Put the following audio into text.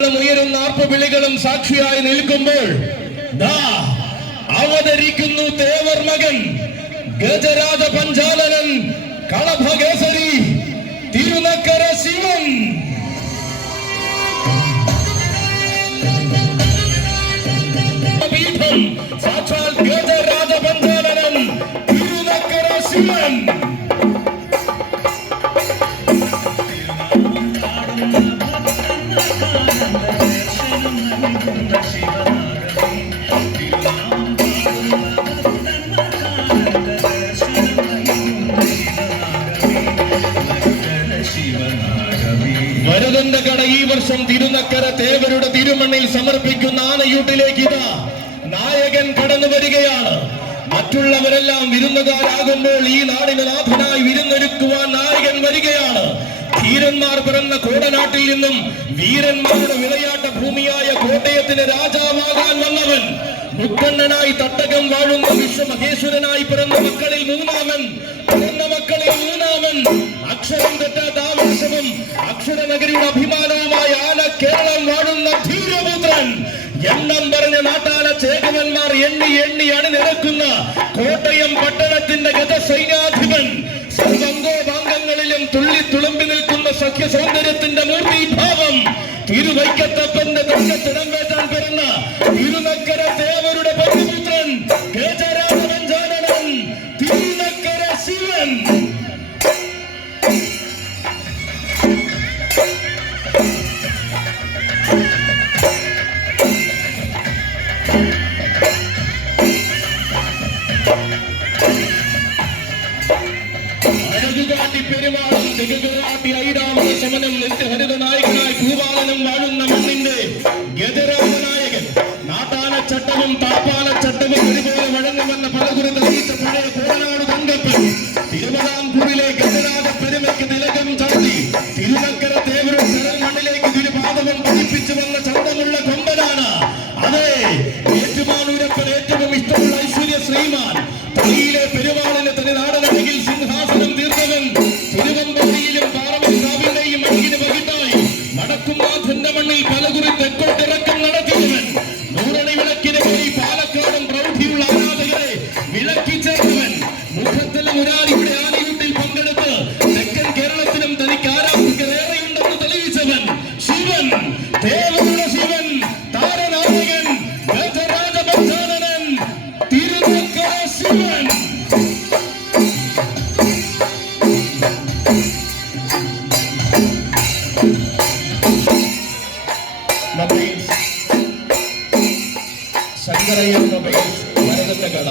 ഉയരുന്ന ആർപ്പുവിളികളും സാക്ഷിയായി നിൽക്കുമ്പോൾ അവതരിക്കുന്നു തേവർ മകൻ ഗജരാജ പഞ്ചാലനൻ കളഭകേസരി തിരുനക്കര ശിവൻ. പീഠം സാക്ഷാൽ ഗജരാജ പഞ്ചാലനൻ തിരുനക്കര ശിവൻ. വരദന്റെ കട ഈ വർഷം തിരുനക്കര തേവരുടെ തിരുമണ്ണിൽ സമർപ്പിക്കുന്ന ആനയൂട്ടിലേക്ക് ഇതാ. നായകൻ കടന്നു വരികയാണ്. മറ്റുള്ളവരെല്ലാം വിരുന്നുകാരാകുമ്പോൾ ഈ നാടിന് നാഥനായി വിരുന്നൊരുക്കുവാൻ നായകൻ വരികയാണ്. ധീരന്മാർ പിറന്ന കോടനാട്ടിൽ നിന്നും വീരന്മാരുടെ വിളയാട്ട ഭൂമിയായ കോട്ടയത്തിന് രാജാവാകാൻ വന്നവൻ. മുക്കണ്ണനായി തട്ടകം വാഴുന്ന വിശ്വമഹേശ്വരനായി പിറന്ന മക്കളിൽ മൂന്നാമൻ പിറന്ന മക്കളിൽ മൂന്നാമൻ. അക്ഷരം ആവേശവും അക്ഷരനഗരിയുടെ അഭിമാനവുമായ ആന കേരളം വാഴുന്ന ധീരപുത്രൻ. എണ്ണം പറഞ്ഞ നാട്ടാല ചേകവന്മാർ എണ്ണി എണ്ണി അണിനിരക്കുന്ന കോട്ടയം പട്ടണത്തിന്റെ ഗതസൈന്യാധിപൻ. സർവംഗോപാംഗങ്ങളിലും തുള്ളി തുളുമ്പി നിൽക്കുന്ന സഖ്യ സൗന്ദര്യത്തിന്റെ മൂർത്തിഭാവം. തിരുവൈക്കത്തപ്പന്റെ തങ്കത്തിടമ്പേറ്റാൻ പിറന്ന തിരുനക്കര ദേവരുടെ നായകനായി ഭൂപാലനം വാഴുന്ന മണ്ണിന്റെ ഗജരാജ നായകൻ നാട്ടാന ചട്ടവും താപ്പാന ചട്ടവും ഒരുപോലെ വഴങ്ങുമെന്ന പലകുറി തെളിയിച്ച പഴയ കോടനാട് തങ്കപ്പൻ തിരുവിതാംകൂറിലെ മുരാരിയുടെ ആനയൂട്ടിൽ പങ്കെടുത്ത് തെക്കൻ കേരളത്തിലും തനിക്ക് ആരാധകർ ഏറെയുണ്ടെന്ന് തെളിയിച്ചവൻ ശിവൻ ദേവരുടെ ശിവൻ താരനായകൻ ഗജരാജപഞ്ചാനനൻ തിരുനക്കര ശിവൻ. ശങ്കരയ്യ മൊബൈൽസ് വരദന്റെ കട